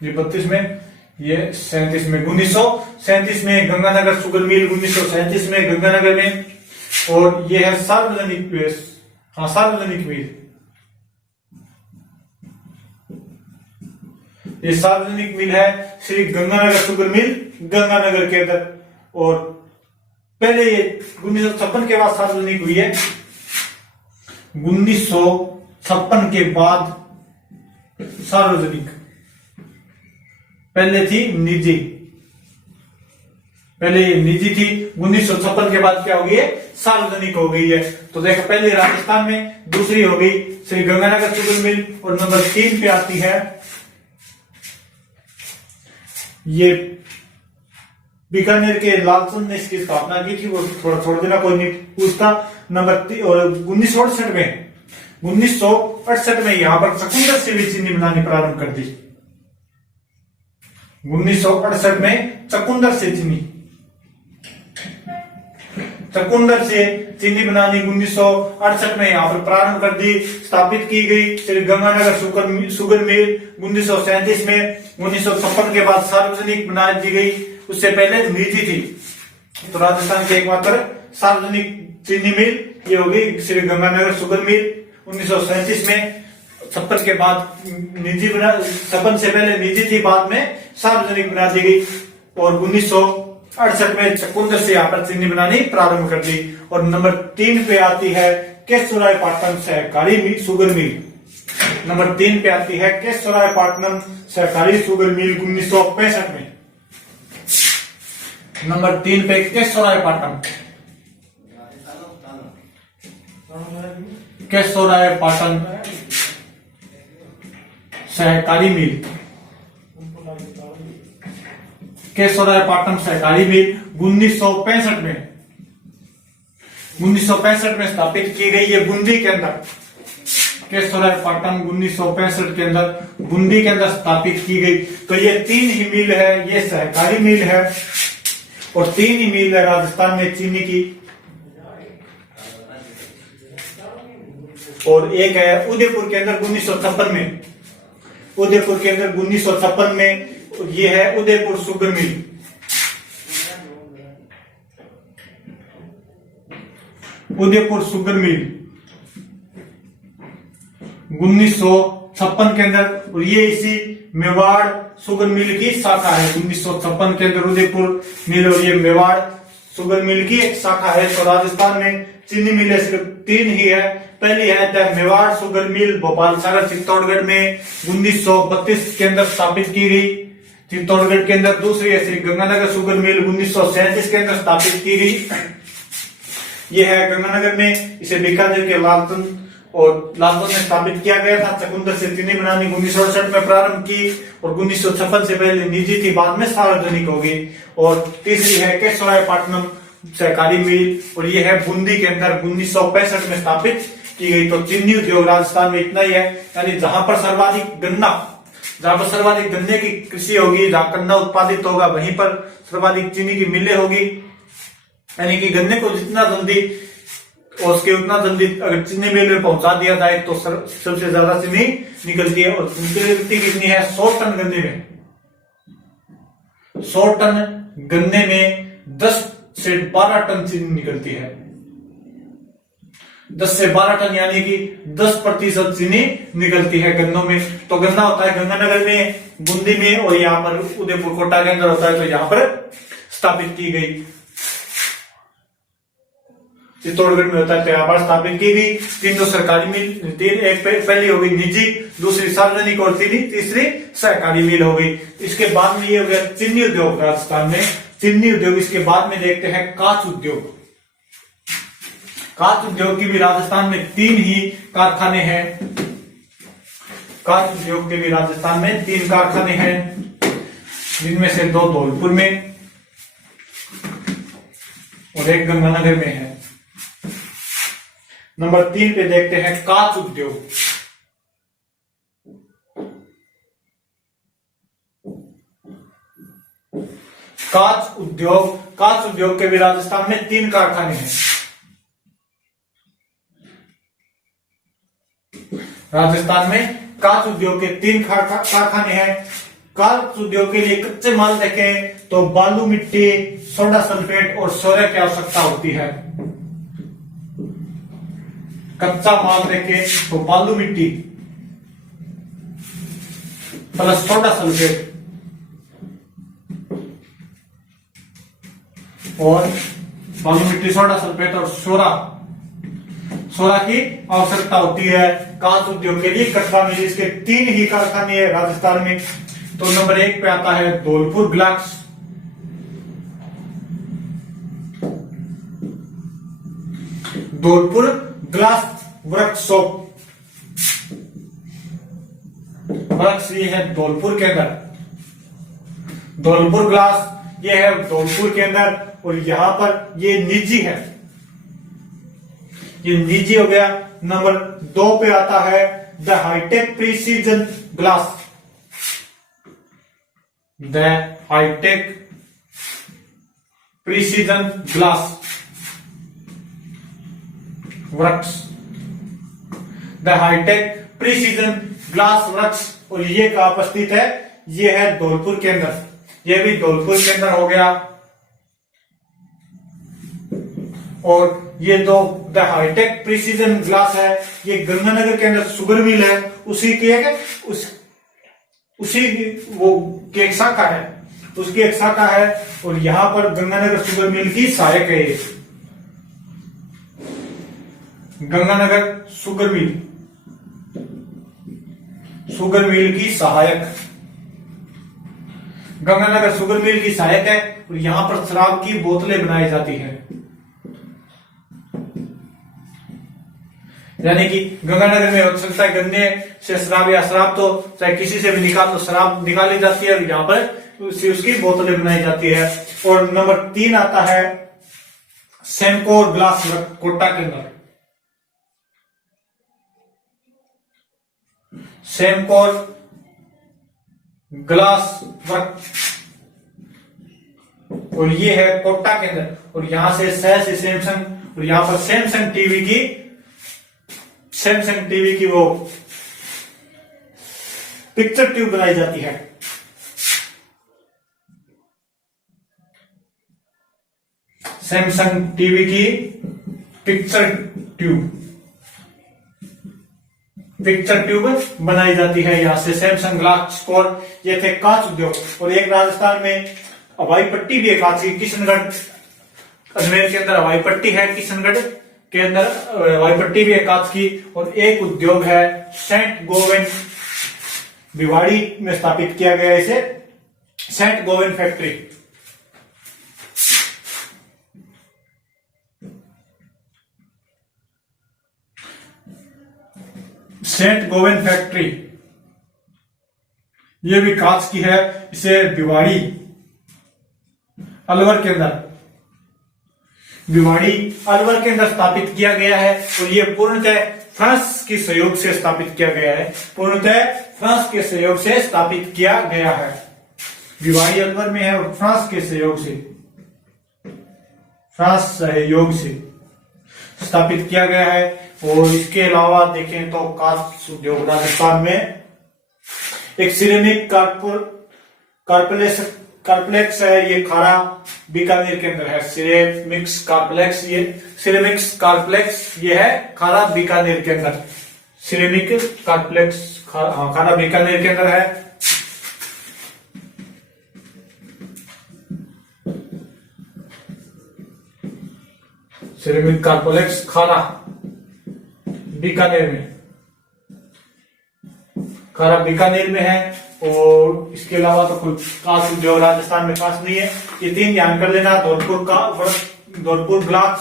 ये 32 में, ये 37 में, 1937 में गंगानगर शुगर मिल, 1937 में गंगानगर में। और ये है सार्वजनिक, हाँ सार्वजनिक मिल, ये सार्वजनिक मिल है श्री गंगानगर शुगर मिल गंगानगर के अंदर। और पहले ये 1956 के बाद सार्वजनिक हुई है। 1956 के बाद सार्वजनिक, पहले थी निजी, पहले ये निजी थी। 1956 के बाद क्या हो गई है, सार्वजनिक हो गई है। तो देखो पहले राजस्थान में, दूसरी हो गई श्री गंगानगर शुगर मिल, और नंबर 3 पे आती है ये बीकानेर के लालचंद ने इसकी स्थापना की थी। वो थोड़ा छोड़ देना, कोई नहीं पूछता। नंबर 1968 में, 1968 में यहां पर चकुंदर से भी चीनी बनानी प्रारंभ कर दी। 1968 में चकुंदर से चीनी, चकुंदर से चीनी बनानी 1968 में यहां पर प्रारंभ कर दी, स्थापित की गई श्री गंगानगर शुगर मिल 1937 में। 1956 के बाद सार्वजनिक बना दी गई, उससे पहले निजी थी। तो राजस्थान की एकमात्र सार्वजनिक चीनी मिल ये होगी श्री गंगानगर शुगर मिल 1937 में। 56 के बाद निजी बना, 56 से पहले निजी थी, बाद में सार्वजनिक बना दी गई। और 1968 में चकुंदर से यहाँ पर चीनी बनानी प्रारंभ कर दी। और नंबर 3 पे आती है केशवरायपाटन सहकारी शुगर मिल। नंबर 3 पे आती है केशवरायपाटन सहकारी शुगर मिल 1965 में। नंबर 3 पे केशवरायपाटन, केशवरायपाटन सहकारी मिल, केशवरायपाटन सहकारी मिल 1965 में, 1965 में स्थापित की गई है बूंदी के अंदर। केशवरायपाटन 1965 के अंदर बूंदी के अंदर स्थापित की गई। तो ये 3 ही मिल है, ये सहकारी मिल है और 3 ही मिल है राजस्थान में चीनी की। और एक है उदयपुर के अंदर 1956 में, उदयपुर के अंदर 1956 में ये है Udaipur sugar mill. Udaipur sugar mill 1956 के अंदर, और ये इसी मेवाड़ शुगर मिल की शाखा है। 1956 के अंदर उदयपुर मिल और ये मेवाड़ शुगर मिल की एक शाखा है। तो राजस्थान में चीनी मिलें सिर्फ 3 ही है। पहली है the Mewar sugar mill Bhopal Sagar Chittorgarh में 1932 के अंदर स्थापित की गई, चित्तौड़गढ़ के अंदर। दूसरी है श्री गंगानगर शुगर मिल 1937 के अंदर स्थापित की गई, ये है गंगानगर में। इसे बीकानेर के लालचंद ने स्थापित किया गया था। चकुंदर से चीनी बनानी 1968 में प्रारंभ की और 1956 से पहले निजी थी, बाद में सार्वजनिक होगी। और तीसरी है केशवरायपाटनम सहकारी मिल, और ये है बूंदी के अंदर 1965 में स्थापित की गई। तो चीनी उद्योग राजस्थान में इतना ही है, यानी जहां पर सर्वाधिक गन्ने की कृषि होगी, जहां गन्ना उत्पादित होगा, वहीं पर सर्वाधिक चीनी की मिलें होगी। यानी कि गन्ने को जितना जल्दी और उसके उतना जल्दी अगर चीनी मिल में पहुंचा दिया जाए तो सबसे ज्यादा चीनी निकलती है। और निकलती कितनी है? 100 टन गन्ने में, 100 टन गन्ने में 10 से 12 टन चीनी निकलती है। 10 से 12 टन यानी कि 10% चीनी निकलती है गन्नों में। तो गन्ना होता है गंगानगर में, बूंदी में, और यहाँ पर उदयपुर कोटा के अंदर होता है। तो यहाँ पर स्थापित की गई। चित्तौड़गढ़ में होता है तो यहाँ पर स्थापित की गई। 3 तो सरकारी मिल, 3 एक पहली हो गई निजी, दूसरी सार्वजनिक और तीसरी सहकारी मिल हो गई। इसके बाद में ये हो गया चीनी उद्योग राजस्थान में, चीनी उद्योग। इसके बाद में देखते हैं कांच उद्योग। कांच उद्योग की भी राजस्थान में 3 ही कारखाने हैं। कांच उद्योग के भी राजस्थान में 3 कारखाने हैं, जिनमें से 2 धौलपुर में और एक गंगानगर में है। नंबर 3 पे देखते हैं कांच उद्योग। कांच उद्योग के भी राजस्थान में 3 कारखाने हैं। राजस्थान में कांच उद्योग के 3 कारखाने हैं। कांच उद्योग के लिए कच्चे माल देखें तो बालू मिट्टी, सोडा सल्फेट और सोरे की आवश्यकता होती है। कच्चा माल देखें तो बालू मिट्टी प्लस सोडा सल्फेट और बालू मिट्टी, सोडा सल्फेट और सोरा की आवश्यकता होती है कांच उद्योग के लिए। कटवा मिल, इसके 3 ही कारखाने हैं राजस्थान में। तो नंबर 1 पे आता है Dholpur glass, Dholpur glass workshop, works ये है धौलपुर के अंदर। धौलपुर ग्लास ये है धौलपुर के अंदर, और यहां पर ये निजी है, ये निजी हो गया। नंबर 2 पे आता है the hi tech precision glass, the hi tech precision glass works, the hi tech precision glass works, और ये कहां उपस्थित है? ये है धौलपुर के अंदर, ये भी धौलपुर के अंदर हो गया। और ये दो द हाईटेक प्रिसीजन ग्लास है, ये गंगानगर के अंदर शुगर मिल है, उसी की एक शाखा है, उसकी एक शाखा है। और यहां पर गंगानगर शुगर मिल की सहायक है, गंगानगर शुगर मिल की सहायक, गंगानगर शुगर मिल की सहायक है। और यहां पर शराब की बोतलें बनाई जाती है, यानी कि गंगानगर में हो सकता है गन्ने से शराब, या शराब तो चाहे किसी से भी निकाल तो शराब निकाली जाती है, और यहाँ पर उसकी बोतलें बनाई जाती है। और नंबर 3 आता है सेमकोर ग्लास वर्क कोटा के अंदर, सेमकोर ग्लास वर्क, और ये है कोटा के अंदर। और यहां से सैमसंग, और यहां पर सैमसंग टीवी की सैमसंग टीवी की वो पिक्चर ट्यूब बनाई जाती है। सैमसंग टीवी की पिक्चर ट्यूब बनाई जाती है यहां से। सैमसंग ग्लास कोर, ये थे कांच उद्योग। और एक राजस्थान में हवाई पट्टी भी है कांच की, किशनगढ़ अजमेर के अंदर हवाई पट्टी है, किशनगढ़ के अंदर हवाई पट्टी भी है कांच की। और एक उद्योग है सेंट गोवेन, भिवाड़ी में स्थापित किया गया इसे, सेंट गोवेन फैक्ट्री। सेंट गोवेन फैक्ट्री ये भी कांच की है, इसे भिवाड़ी अलवर के अंदर, भिवाड़ी अलवर के अंदर स्थापित किया गया है। और ये पूर्णतः फ्रांस के सहयोग से स्थापित किया गया है, पूर्णतः फ्रांस के सहयोग से स्थापित किया गया है। भिवाड़ी अलवर में है और फ्रांस के सहयोग से, फ्रांस सहयोग से स्थापित किया गया है। और इसके अलावा देखें तो कांच उद्योग राजस्थान में एक सिरेमिक कारप्लेक्स है, ये खारा बीकानेर के अंदर है। सिरेमिक्स कारप्लेक्स ये है खारा बीकानेर के अंदर, सिरेमिक कारप्लेक्स खारा बीकानेर के अंदर है। सिरेमिक कारप्लेक्स खारा बीकानेर में, खारा बीकानेर में है। और इसके अलावा तो कोई कांच उद्योग राजस्थान में खास नहीं है। ये तीन ध्यान कर लेना, धौलपुर ग्लास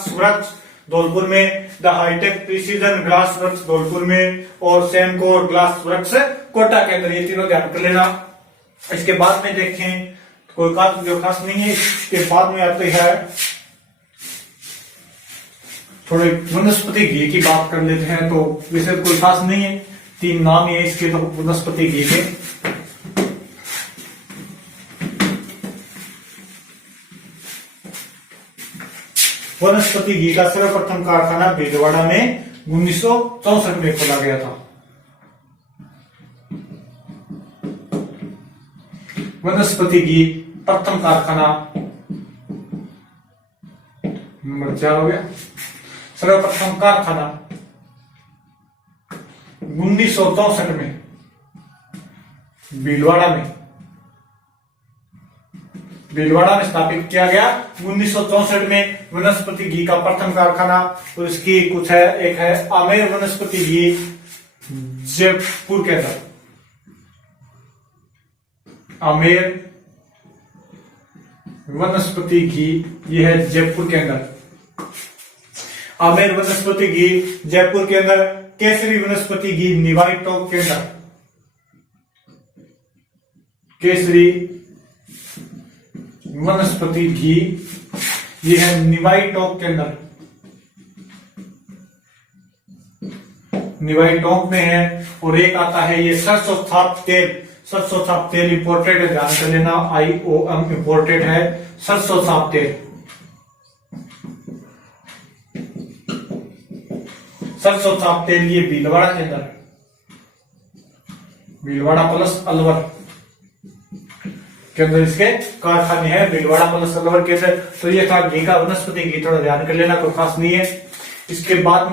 वर्क्स धौलपुर में, the hi tech precision glass works Dholpur में, और सेमको ग्लास वर्क्स कोटा के अंदर, ये तीनों ध्यान कर लेना। इसके बाद में देखें कोई कांच उद्योग खास नहीं है। इसके बाद में आते हैं थोड़े वनस्पति घी की बात कर लेते हैं, तो विशेष कोई खास नहीं है, तीन नाम ही है इसके तो वनस्पति घी के। वनस्पति घी का सर्वप्रथम कारखाना भीलवाड़ा में 1964 में खोला गया था। वनस्पति घी प्रथम कारखाना नंबर 4 हो गया। सर्वप्रथम कारखाना 1964 में भीलवाड़ा में स्थापित किया गया। 1964 में वनस्पति घी का प्रथम कारखाना। और इसकी कुछ है, एक है आमेर वनस्पति घी जयपुर के अंदर, आमेर वनस्पति घी ये है जयपुर के अंदर, आमेर वनस्पति घी जयपुर के अंदर। केसरी वनस्पति घी निवाई टोंक के अंदर, केसरी वनस्पति घी ये है निवाई टोंक के अंदर, निवाई टोंक में है। और एक आता है ये सरसों साफ तेल इंपोर्टेड है, ध्यान कर लेना, IOM इंपोर्टेड है सरसों साफ तेल। सरसों साफ तेल ये भीलवाड़ा के अंदर, भीलवाड़ा प्लस अलवर के अंदर इसके कारखाने हैं, भीलवाड़ा प्लस अलवर के अंदर। तो ये था घी का वनस्पति घी, थोड़ा ध्यान कर लेना, कोई खास नहीं है। इसके बाद में